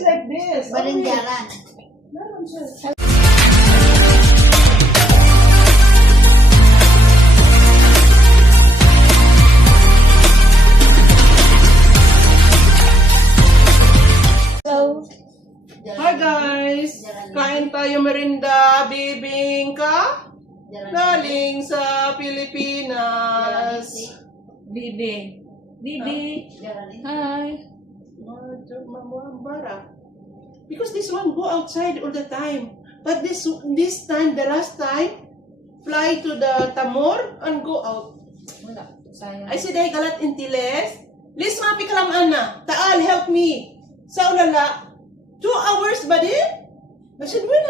like this. Barinjaran. Meron siya. Hello. Hi guys! Kain tayo merinda, bibingka. Galing sa Pilipinas. Bibi. Bibi. Hi. Because this one go outside all the time. But this time, the last time, fly to the Tamor and go out. Wala. Sayang. I said, ay galat intiles. Lis mapi kalam ana. Taal, help me. Sa ulala. 2 hours ba din? I said, when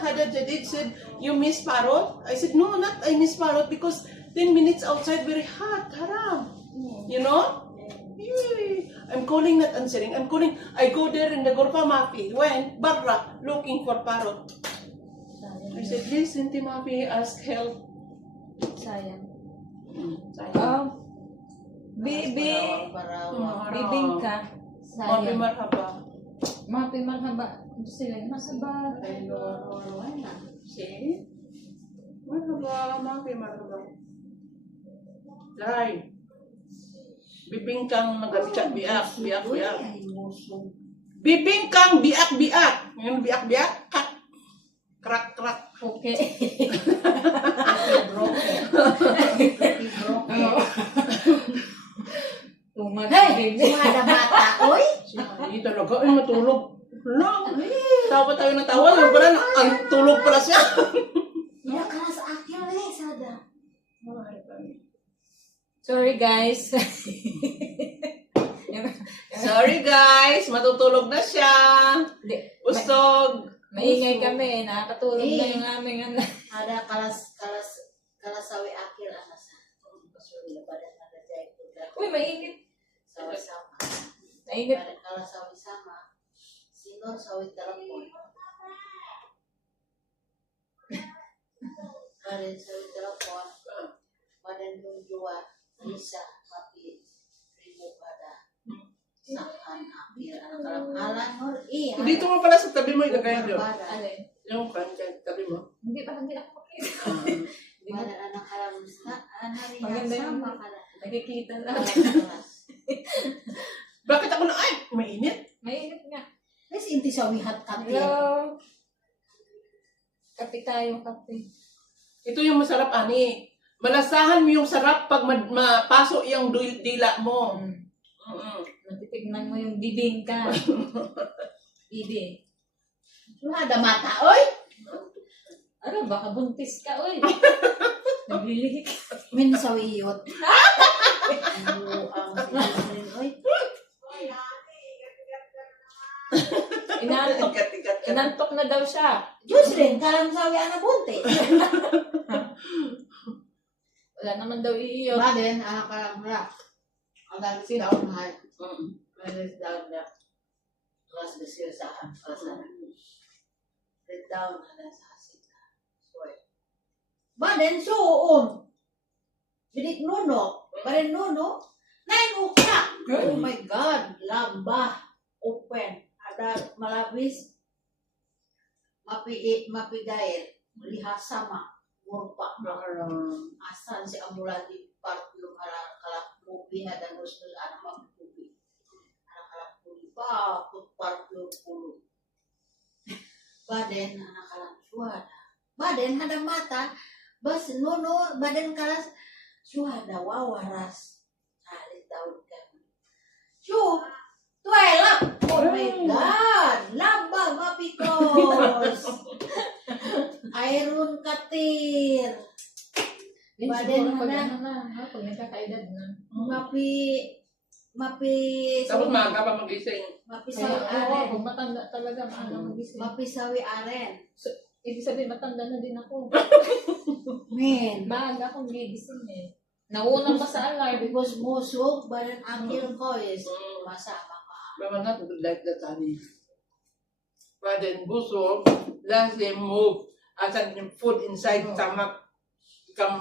hada Jadid said, you miss parrot? I said, no, not I miss parrot because 10 minutes outside very hot. Haram. You know? Yay. I'm calling, not answering. I'm calling. I go there in the Gorpa Mapi. When? Barra, looking for parrot. I said, listen, Timapi, ask help. Sayang. Sayang. Oh. Bibi. Bibingka. Mapi Sayang. marhaba. Mapi marhaba. Sila masaba. See? Marhaba, Mapi marhaba. Lai. Bibingkang nagabiak, biak. Bibingkang biak. Yung biak, krak. Okay. Tumad. Hey! Sumada bata, oy! Hindi talaga, ay matulog. Lang. Tawa tayo ng tawa. Yung pala, ang tulog pala siya. Ya ka sa akin, sada. Sorry guys. Sorry guys, matutulog na siya. Usog. Maingay kami. Nakakatulog na yung aming anak. Ada kalasawi akhir anak sa. Pasuri pada ada jahit. Uy, mainit. Sama-sama. Mainit. Pada kalasawi sama. Sino sawi telepon. Pada sawi telepon. Pada nunjua bisa tapi ribu pada sakan akhir anak alam nur iya. Dito mo pala sa tabi mo, ilagay doon. Alin? Yung kanyan, tabi mo. Hindi pa, hindi ako makita. Pada anak alam anak Maganda yun. sama pada. Nakikita lang. Bakit ako na, ay, mainit. Mainit nga. Kasi inti sa wihat kami. Hello. Kape tayo, kape. Ito yung masarap, ani. Malasahan mo yung sarap pag mapasok yung dila mo. Natitignan mo yung bibingka. Bibi. Ada mata, oy. Ano, baka buntis ka, oy. Naglilihik. Min sa wiyot. Ang sinasabi, oy. Inantok na daw siya. Diyos rin, kalang sawi anak bunti. Wala naman daw iiyot. Baden, anak kalang na. Ang dami sila ako mahal. Malis down na. Kelas besir sa kelas Red down ada sa sita. Soy. Baden suon. Bidik nuno. Baden nuno. Nain ukra. Oh my God. Lambah. Open. Ada malabis. Mapi gair. Lihat sama. Murpa. Asan si amulan di parfum kalak mubi ada nusul anak mubi. Anak kalak mubi bakut parfum puluh. Baden anak kalak suada. Baden ada mata. Bas nono baden kalas suada wawaras. Kali tahun kami. Tuelap. Oh my God. Lambang mapikos. Airun katir. Baden na. Pag nagkakaedad na. Mapi Tapos maaga pa magising. sawi Oo, aren. pag matanda talaga, maaga magising. Mapi sawi aren. Ibig sabihin, matanda na din ako. Men. Maaga akong gigising eh. Nauna pa sa alarm. Because musog, badan akil ko is masama ka. But not like that, honey. But then busog, last they move. As in food inside stomach come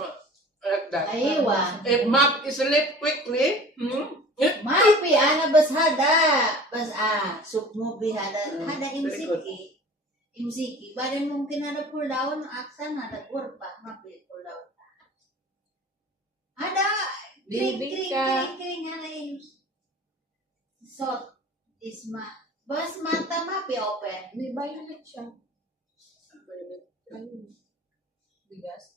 like that. Aywa. If Mac is sleep quickly, Mapi, ana bas hada. Bas sup mo bi hada. Mm, Hada very good. imsiki. Badan mungkin ada pulau aksan ada kurpa. Mapi pulau. Ada Bibingka. kring hada sot isma. Bas mata mapi open. May violet siya. Ayun. Bigas.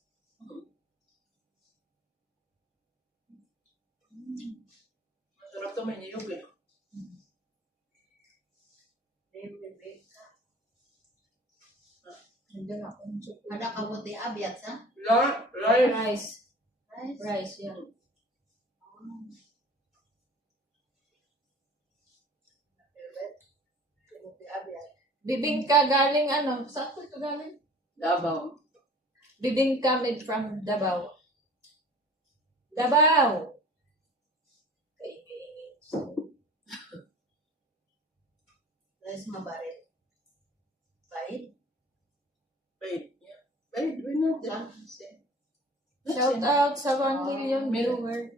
Masarap to, may niyog eh. Nandiyan ako ng chocolate. Ada kabuti abiat sa? Rice. Rice. Rice. Rice, yan. Kabuti abiat. Bibingka galing ano? Saan po ito galing? Davao. Bibingka made from Davao. Davao! Rice mabarit. Bait. Wait. Yeah. Wait, we're not done. Shout out sa 1 million viewer.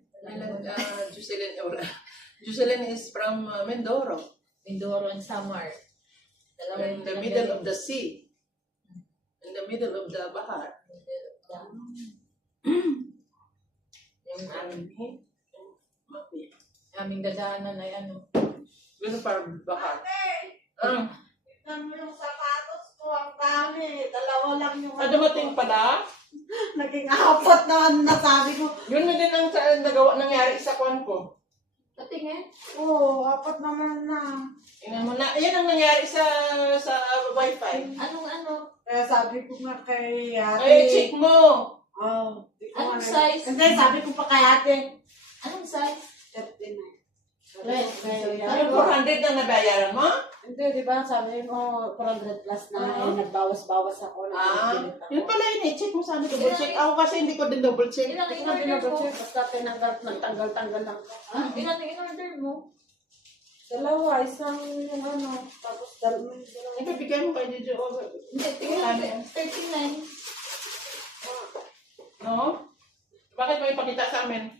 Jocelyn is from Mindoro. Mindoro and Samar. In the middle of the sea. In the middle of the bahar. Yung Mati. aming dadaanan ay ano. Gusto para bahar. Tignan mo yung sapatos ko, ang dami. Dalawa lang yung Dumating pala. Naging apat na nasabi ko. Yun na din ang nangyari sa kwan ko. Patingin. Oo, apat naman na. Tingnan mo na. Yan ang nangyari sa wifi. Anong ano? Kaya sabi ko nga kay ate. Ay, check mo. Di ko Anong nga- size? Kasi sabi ko pa kay ate. Anong size? 39. Yung 400 na nabayaran mo? Hindi, di ba? Sabi mo, 400 plus na nagbawas-bawas ako. Yun pala yun eh. Check mo sana double check. Ako kasi hindi ko din double check. Ilang Hindi ko na in-order mo? pinag-check. Basta nagtanggal-tanggal lang. Ilang in-order mo? Dalawa, isang yung ano. Tapos dalawa. Ibibigay mo kay Jojo. Hindi, tingnan 39. No? Bakit mo ipakita sa amin?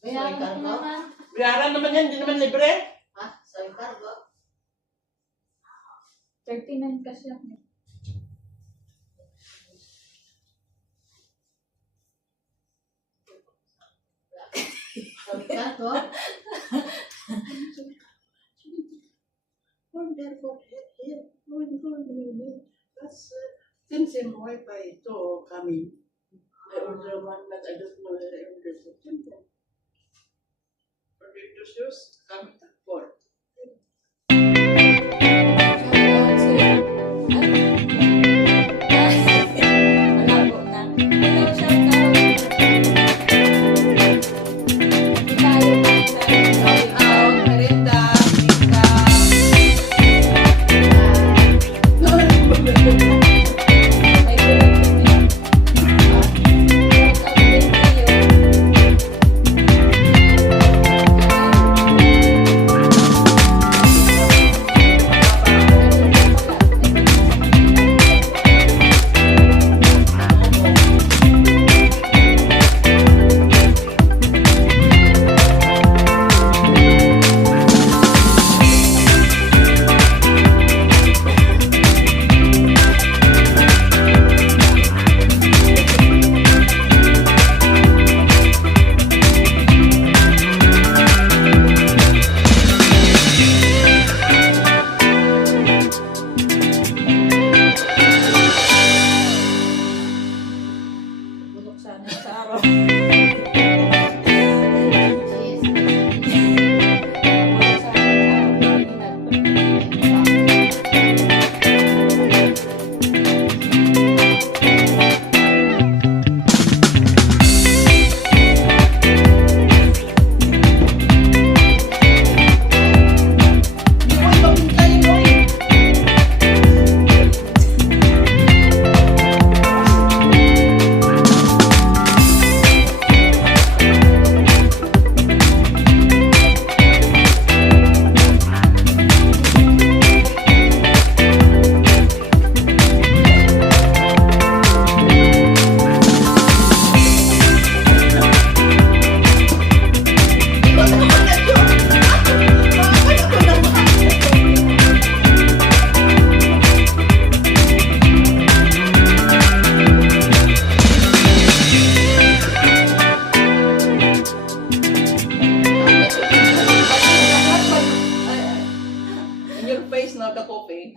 Bayaran Sorry, ko naman. Bayaran naman yan, hindi naman libre. Ha? Sa yung cargo? 39 kasi ako. Sa yung cargo? Since in wifi ito kami, I order one that I don't know where I order for temple. Order to shoes, kami for. Malabo na. Hello, shout out. Hindi tayo mag-shout out. Merinda, May gulat din. Shout out din kayo. now the coffee.